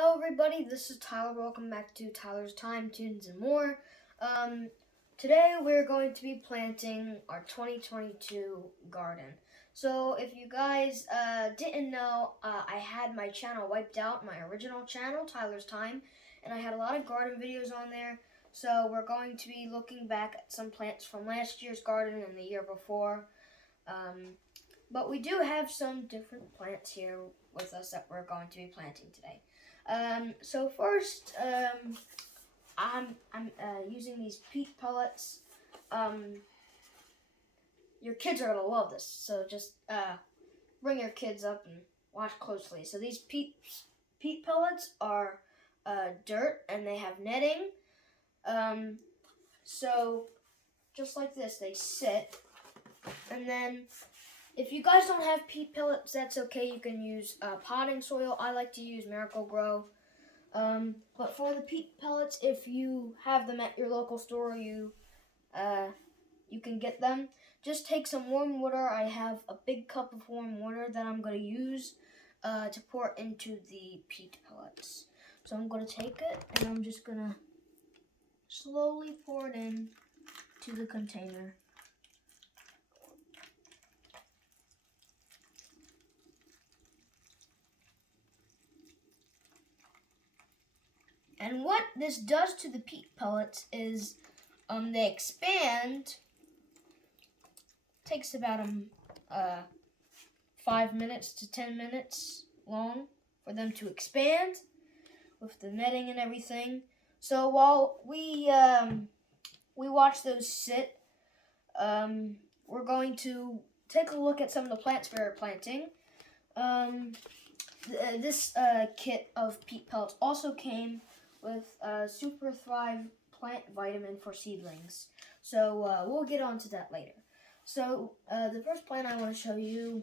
Hello everybody, this is Tyler. Welcome back to Tyler's Time, Tunes, and More. Today we're going to be planting our 2022 garden. So if you guys didn't know, I had my channel wiped out, my original channel, Tyler's Time, and I had a lot of garden videos on there. So we're going to be looking back at some plants from last year's garden and the year before. But we do have some different plants here with us that we're going to be planting today. So first, I'm using these peat pellets. Your kids are gonna love this, so just bring your kids up and watch closely. So these peat pellets are dirt, and they have netting. So just like this, they sit, and then if you guys don't have peat pellets, that's okay. You can use potting soil. I like to use Miracle-Gro. But for the peat pellets, if you have them at your local store, you can get them. Just take some warm water. I have a big cup of warm water that I'm going to use to pour into the peat pellets. So I'm going to take it, and I'm just going to slowly pour it in to the container. And what this does to the peat pellets is they expand. Takes about 5 minutes to 10 minutes long for them to expand with the netting and everything. So while we watch those sit, we're going to take a look at some of the plants we're planting. This kit of peat pellets also came with Super Thrive plant vitamin for seedlings. So we'll get on to that later. So the first plant I want to show you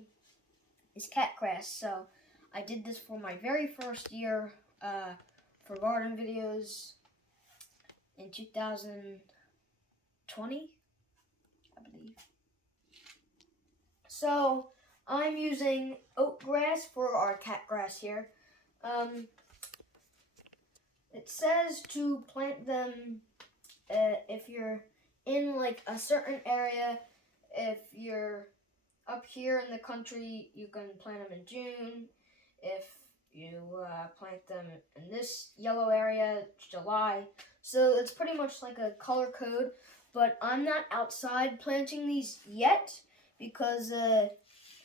is catgrass. So I did this for my very first year for garden videos in 2020, I believe. So I'm using oat grass for our catgrass here. It says to plant them if you're in like a certain area. If you're up here in the country, you can plant them in June. If you plant them in this yellow area, it's July. So it's pretty much like a color code. But I'm not outside planting these yet because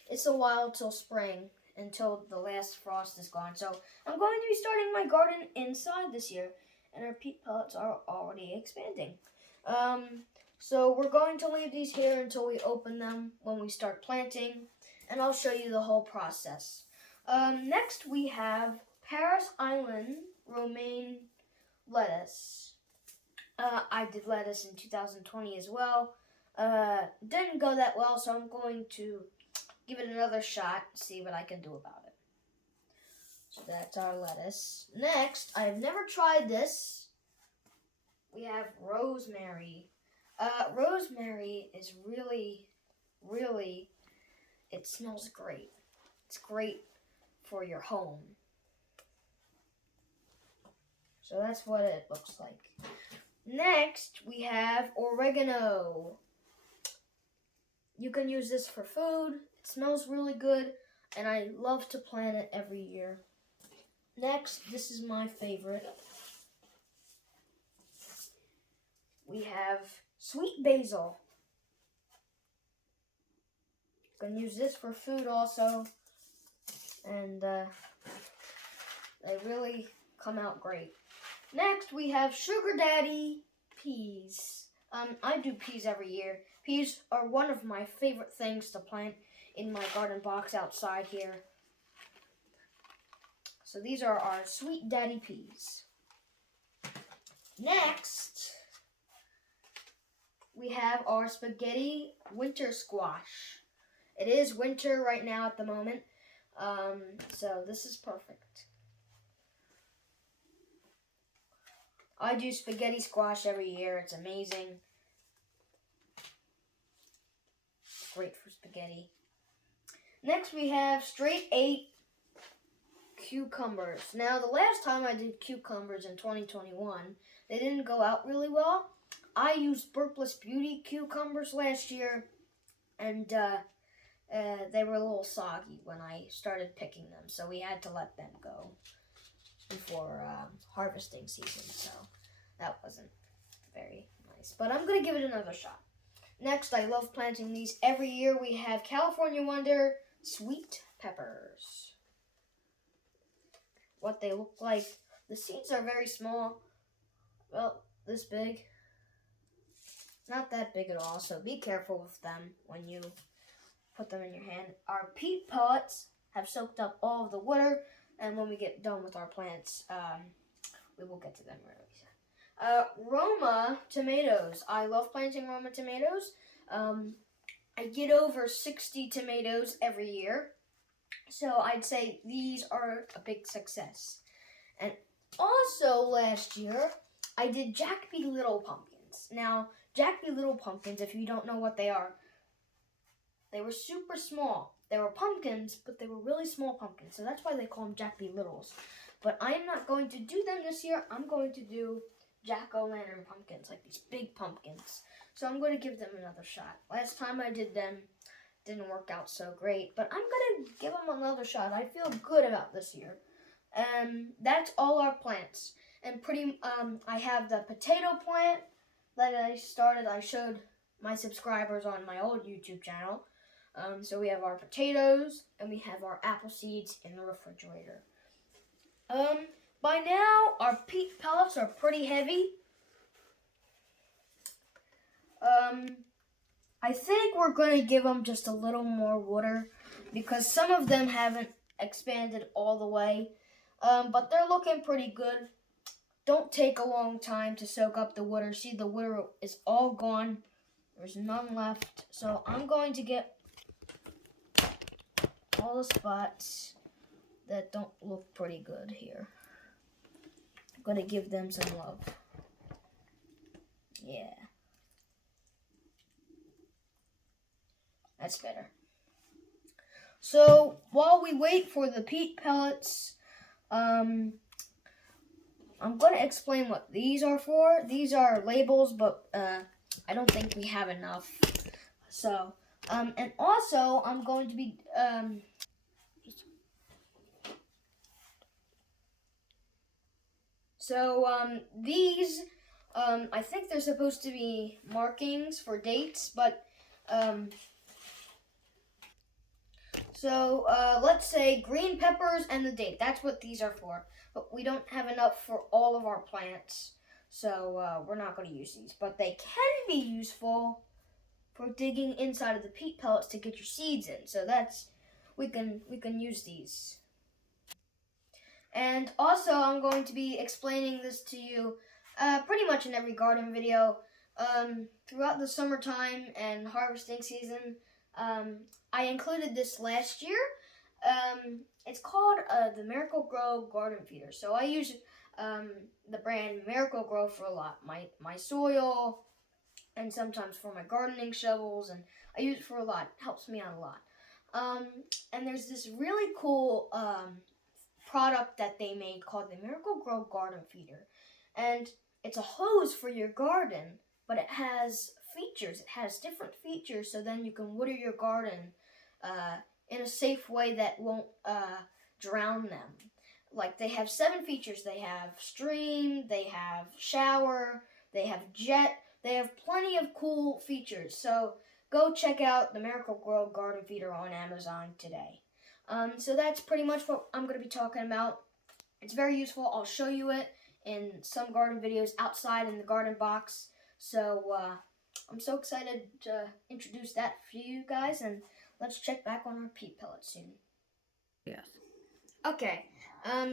it's a while till spring, until the last frost is gone. So I'm going to be starting my garden inside this year, and our peat pellets are already expanding. So we're going to leave these here until we open them when we start planting, and I'll show you the whole process. Next we have Paris Island romaine lettuce. I did lettuce in 2020 as well. Didn't go that well, so I'm going to give it another shot, see what I can do about it. So that's our lettuce. Next, I've never tried this. We have rosemary. Rosemary is really, it smells great. It's great for your home. So that's what it looks like. Next, we have oregano. You can use this for food. It smells really good, and I love to plant it every year. Next, this is my favorite. We have sweet basil. You can use this for food also, and they really come out great. Next, we have sugar daddy peas. I do peas every year. Peas are one of my favorite things to plant in my garden box outside here. So these are our sweet daddy peas. Next, we have our spaghetti winter squash. It is winter right now at the moment, so this is perfect. I do spaghetti squash every year. It's amazing. Great for spaghetti. Next we have straight 8 cucumbers. Now, the last time I did cucumbers in 2021, they didn't go out really well. I used Burpless Beauty cucumbers last year, and they were a little soggy when I started picking them, so we had to let them go before harvesting season, so that wasn't very nice. But I'm going to give it another shot. Next, I love planting these. Every year we have California Wonder sweet peppers. What they look like. The seeds are very small. Well, this big. Not that big at all, so be careful with them when you put them in your hand. Our peat pellets have soaked up all of the water, and when we get done with our plants, we will get to them really soon. Roma tomatoes. I love planting Roma tomatoes. I get over 60 tomatoes every year, so I'd say these are a big success. And also last year, I did Jack B. Little pumpkins. Now, Jack B. Little pumpkins, if you don't know what they are, they were super small. They were pumpkins, but they were really small pumpkins, so that's why they call them Jack B. Littles. But I am not going to do them this year. I'm going to do jack-o'-lantern pumpkins, like these big pumpkins. So I'm going to give them another shot. Last time I did them, didn't work out so great, but I'm going to give them another shot. I feel good about this year. That's all our plants. And I have the potato plant that I started. I showed my subscribers on my old YouTube channel. So we have our potatoes and we have our apple seeds in the refrigerator. By now, our peat pellets are pretty heavy. I think we're going to give them just a little more water because some of them haven't expanded all the way. But they're looking pretty good. Don't take a long time to soak up the water. See, the water is all gone. There's none left. So I'm going to get all the spots that don't look pretty good here. I'm going to give them some love. Yeah. That's better. So, while we wait for the peat pellets, I'm going to explain what these are for. These are labels, but I don't think we have enough. So, and also, I'm going to be... these, I think they're supposed to be markings for dates, but, let's say green peppers and the date. That's what these are for. But we don't have enough for all of our plants, so we're not going to use these. But they can be useful for digging inside of the peat pellets to get your seeds in. So we can use these. And also, I'm going to be explaining this to you pretty much in every garden video. Throughout the summertime and harvesting season, I included this last year. It's called the Miracle-Gro Garden Feeder. So I use the brand Miracle-Gro for a lot. My soil, and sometimes for my gardening shovels, and I use it for a lot. It helps me out a lot. And there's this really cool product that they made called the Miracle-Gro Garden Feeder. And it's a hose for your garden, but it has features. It has different features, so then you can water your garden in a safe way that won't drown them. Like, they have 7 features. They have stream, they have shower, they have jet, they have plenty of cool features. So go check out the Miracle-Gro Garden Feeder on Amazon today. So that's pretty much what I'm going to be talking about. It's very useful. I'll show you it in some garden videos outside in the garden box. So I'm so excited to introduce that for you guys, and let's check back on our peat pellets soon. Yes. Okay,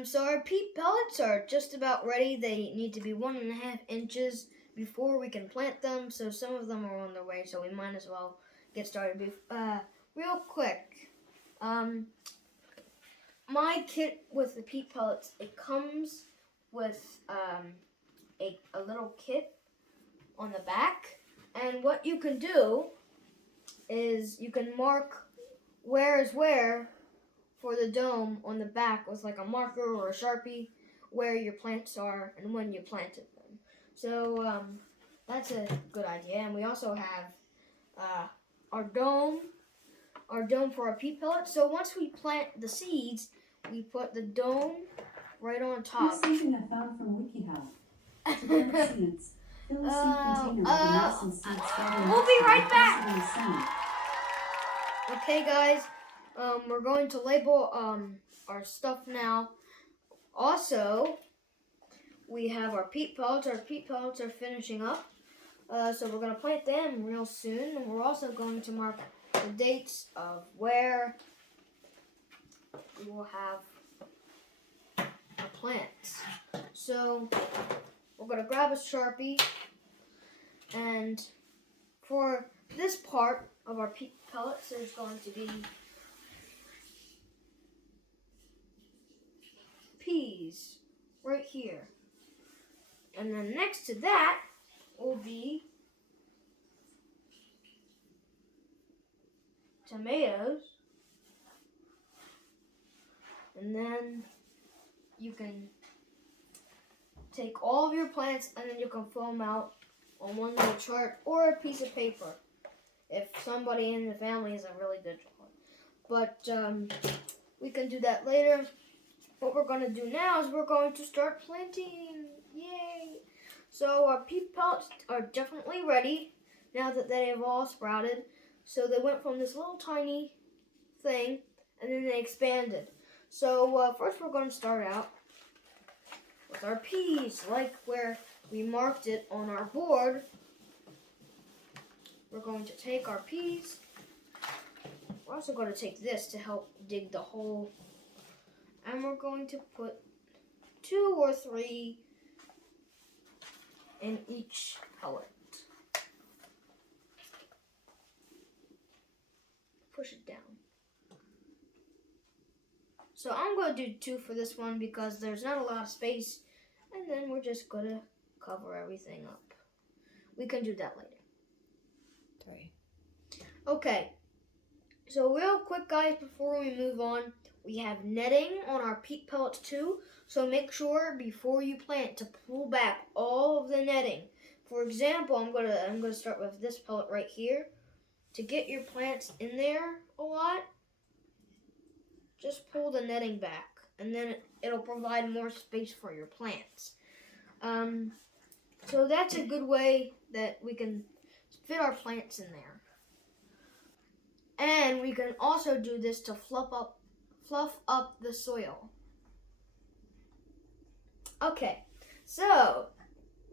so our peat pellets are just about ready. They need to be 1.5 inches before we can plant them, so some of them are on their way, so we might as well get started real quick. My kit with the peat pellets, it comes with a little kit on the back, and what you can do is you can mark where is where for the dome on the back with like a marker or a Sharpie where your plants are and when you planted them. So that's a good idea. And we also have our dome for our peat pellets. So once we plant the seeds, we put the dome right on top. Here's something I found from WikiHow. To plant seeds, fill a seed container with the moss and seeds falling. We'll be right back. In the sun. Okay, guys, we're going to label our stuff now. Also, we have our peat pellets. Our peat pellets are finishing up, so we're going to plant them real soon. And we're also going to mark the dates of where we will have our plants. So we're going to grab a Sharpie, and for this part of our peat pellets, there's going to be peas right here. And then next to that will be tomatoes. And then you can take all of your plants and then you can fill them out on one little chart or a piece of paper if somebody in the family is a really good one. But we can do that later. What we're going to do now is we're going to start planting. Yay! So our peat pellets are definitely ready now that they have all sprouted. So they went from this little tiny thing and then they expanded. So first we're going to start out with our peas, like where we marked it on our board. We're going to take our peas. We're also going to take this to help dig the hole. And we're going to put 2 or 3 in each pellet. Push it down. So I'm going to do 2 for this one because there's not a lot of space. And then we're just going to cover everything up. We can do that later. 3. Okay. So real quick, guys, before we move on, we have netting on our peat pellets too. So make sure before you plant to pull back all of the netting. For example, I'm gonna start with this pellet right here. To get your plants in there a lot, just pull the netting back, and then it'll provide more space for your plants. So that's a good way that we can fit our plants in there. And we can also do this to fluff up the soil. Okay, so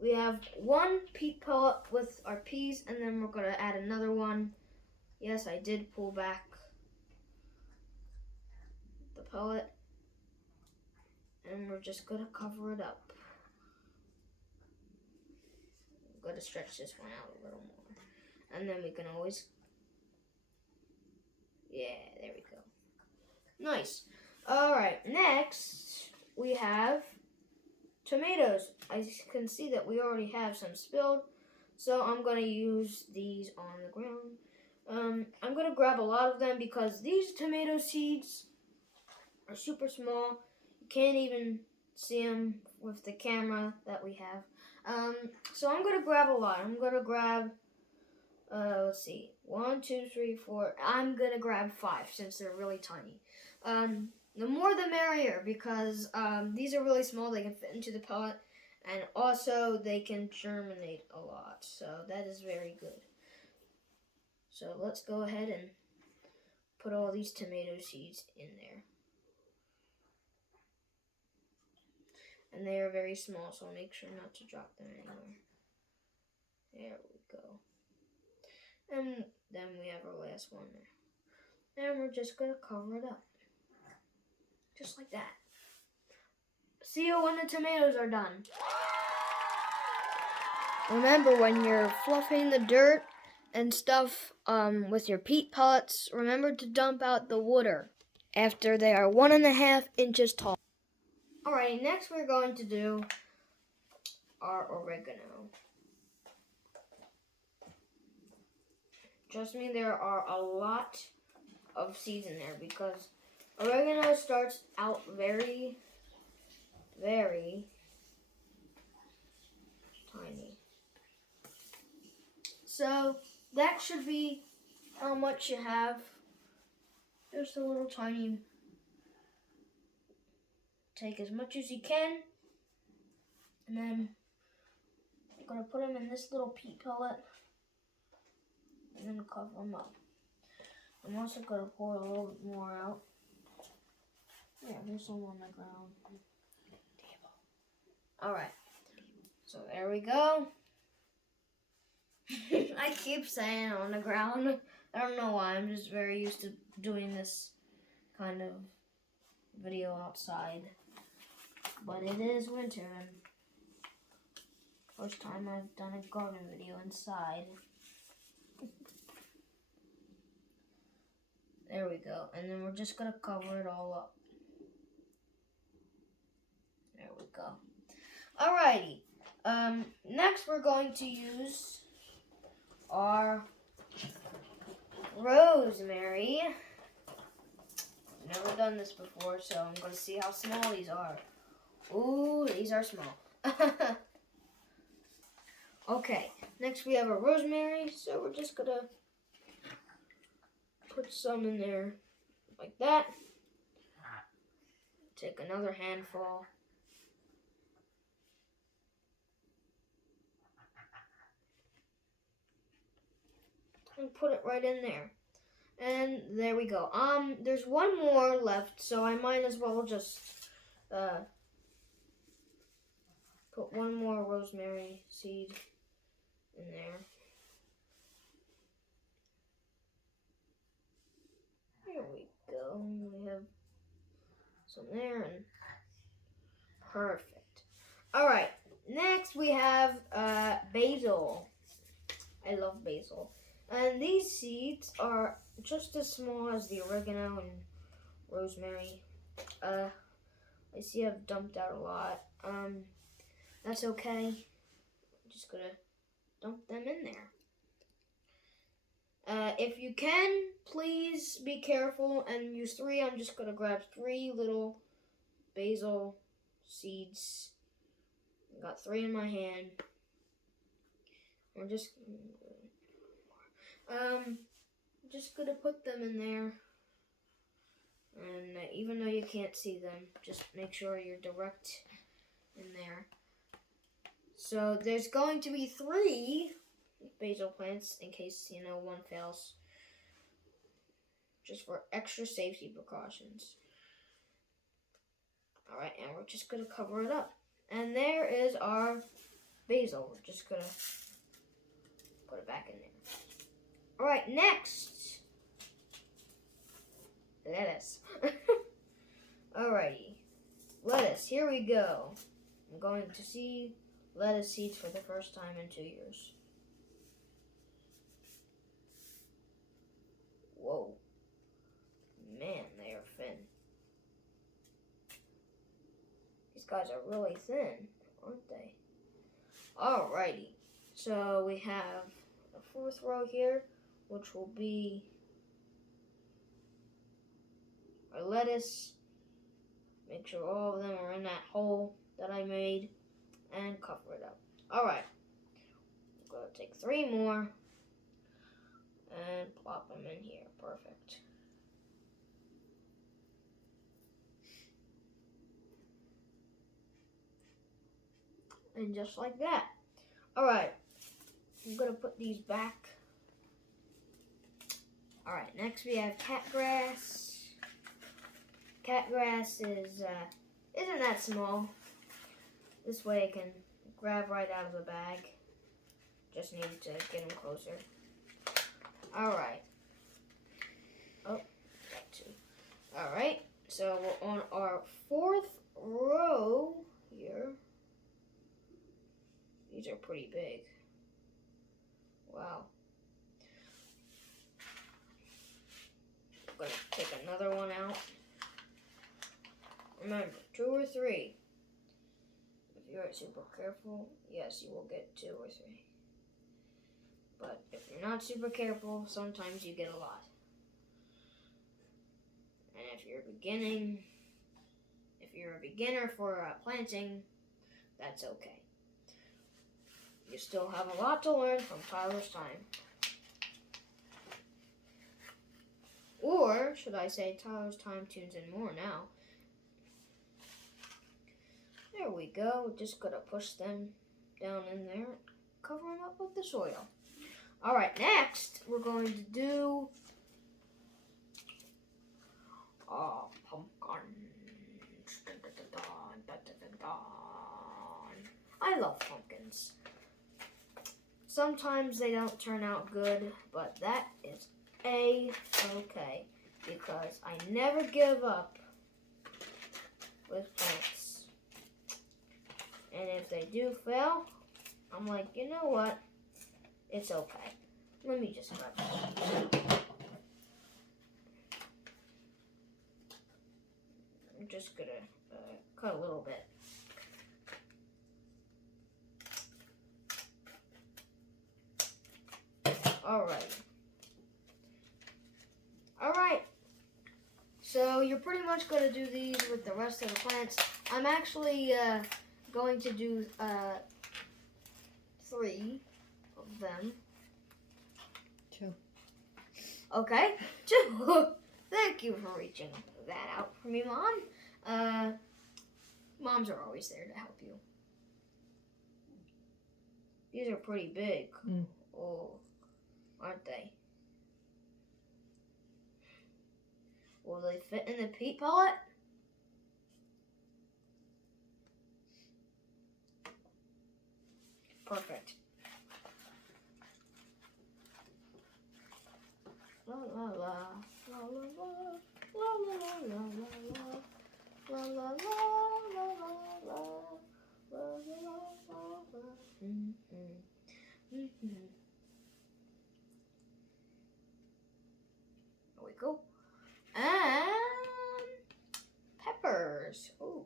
we have 1 peat pellet with our peas, and then we're going to add another one. Yes, I did pull back the pellet, and we're just going to cover it up. I'm going to stretch this one out a little more, and then we can always, yeah, there we go. Nice. Alright, next we have tomatoes. I can see that we already have some spilled, so I'm going to use these on the ground. I'm going to grab a lot of them because these tomato seeds are super small. You can't even see them with the camera that we have. So I'm going to grab a lot. I'm going to grab, let's see, 1, 2, 3, 4. I'm going to grab 5 since they're really tiny. The more the merrier because these are really small. They can fit into the pellet, and also they can germinate a lot. So that is very good. So let's go ahead and put all these tomato seeds in there. And they are very small, so make sure not to drop them anywhere. There we go. And then we have our last one there. And we're just going to cover it up. Just like that. See you when the tomatoes are done. Remember, when you're fluffing the dirt and stuff with your peat pellets, remember to dump out the water after they are 1.5 inches tall. Alright, next we're going to do our oregano. Trust me, there are a lot of seeds in there because Oregano starts out very, very tiny. So that should be how much you have. Just a little tiny. Take as much as you can. And then I'm going to put them in this little peat pellet. And then cover them up. I'm also going to pour a little bit more out. Yeah, there's some on the ground. Alright. So there we go. I keep saying on the ground. I don't know why. I'm just very used to doing this kind of video outside. But it is winter and first time I've done a garden video inside. There we go. And then we're just going to cover it all up. There we go. Alrighty. Next we're going to use our rosemary. Never done this before, so I'm going to see how small these are. Ooh, these are small. Okay, next we have our rosemary, so we're just going to put some in there like that. Take another handful. And put it right in there. And there we go. There's one more left, so I might as well just put one more rosemary seed in there. There we go. We have some there and perfect. Alright, next we have basil. I love basil. And these seeds are just as small as the oregano and rosemary. I see I've dumped out a lot. That's okay. I'm just gonna dump them in there. If you can, please be careful and use 3. I'm just gonna grab 3 little basil seeds. I got 3 in my hand. We're just gonna put them in there, and even though you can't see them, just make sure you're direct in there. So there's going to be 3 basil plants in case, one fails, just for extra safety precautions. Alright, and we're just gonna cover it up. And there is our basil. We're just gonna put it back in there. Alright, next, lettuce. Alrighty, lettuce, here we go. I'm going to see lettuce seeds for the first time in 2 years. Whoa. Man, they are thin. These guys are really thin, aren't they? Alrighty, so we have a 4th row here, which will be our lettuce. Make sure all of them are in that hole that I made and cover it up. Alright, I'm going to take 3 more and plop them in here. Perfect. And just like that. Alright, I'm going to put these back. Alright, next we have catgrass. Catgrass isn't that small. This way I can grab right out of the bag. Just need to get them closer. Alright. Oh, got 2. Alright, so we're on our 4th row here. These are pretty big. Wow. I'm going to take another one out. Remember, 2 or 3. If you're super careful, yes, you will get 2 or 3. But if you're not super careful, sometimes you get a lot. And if you're a beginner for planting, that's okay. You still have a lot to learn from Tyler's time. Or, should I say, Tyler's time tunes in more now. There we go. Just gotta push them down in there, cover them up with the soil. Alright, next we're going to do pumpkins. I love pumpkins. Sometimes they don't turn out good, but that is okay, because I never give up with plants. And if they do fail, I'm like, you know what? It's okay. Let me just grab it. I'm just gonna cut a little bit. Alright. So you're pretty much going to do these with the rest of the plants. I'm actually going to do 3 of them. 2. Okay, 2. Thank you for reaching that out for me, Mom. Moms are always there to help you. These are pretty big. Oh, aren't they? Will they fit in the peat pellet? Perfect. La la la, la la la, la la la la la, la la la la la la. There we go. And peppers. Oh,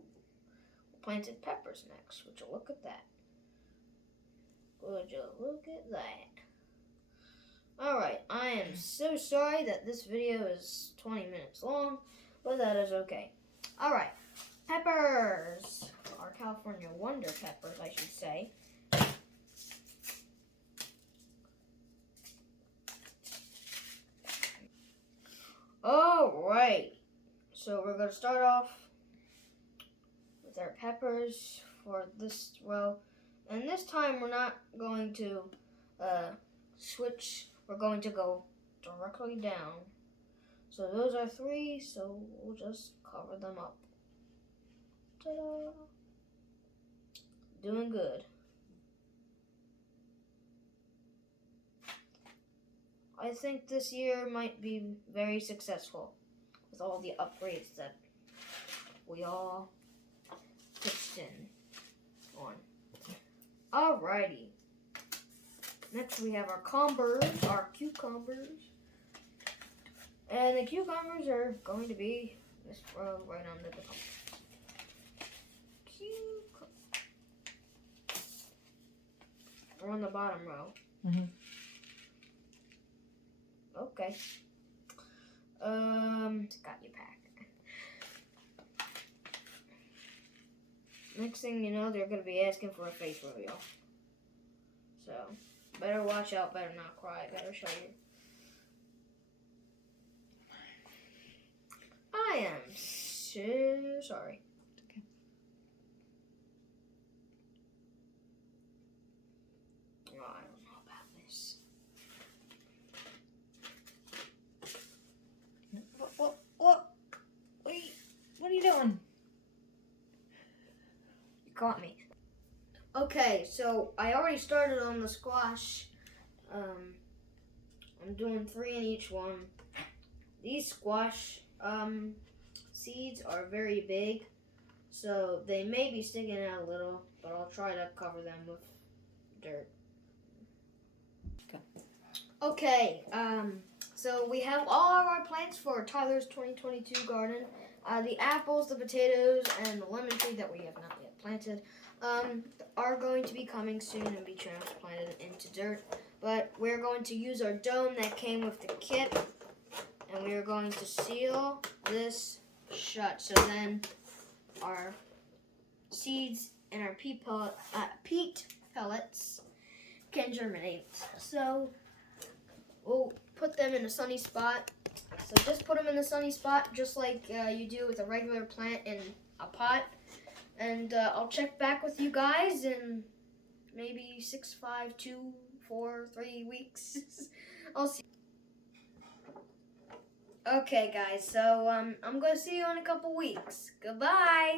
planted peppers next. Would you look at that? Would you look at that? Alright, I am so sorry that this video is 20 minutes long, but that is okay. Alright, peppers. Our California Wonder peppers, I should say. Alright, so we're going to start off with our peppers for this row. And this time we're not going to switch, we're going to go directly down. So those are 3, so we'll just cover them up. Ta-da! Doing good. I think this year might be very successful with all the upgrades that we all pitched in on. Alrighty. Next we have our cucumbers. And the cucumbers are going to be this row right under the pumpkin. We're on the bottom row. Okay. Got you back. Next thing you know, they're going to be asking for a face reveal. So, better watch out, better not cry, better show you. I am so sorry. Okay. Oh, I don't know about this. Wait, what are you doing? You caught me. Okay, so I already started on the squash. I'm doing 3 in each one. These squash seeds are very big, so they may be sticking out a little, but I'll try to cover them with dirt. Okay, so we have all of our plants for Tyler's 2022 garden. The apples, the potatoes, and the lemon tree that we have not yet planted are going to be coming soon and be transplanted into dirt. But we're going to use our dome that came with the kit and we are going to seal this shut so then our seeds and our peat pellets can germinate. So we'll put them in a sunny spot. So just put them in a sunny spot just like you do with a regular plant in a pot. And I'll check back with you guys in maybe 6, 5, 2, 4, 3 weeks. I'll see. Okay, guys, so I'm going to see you in a couple weeks. Goodbye.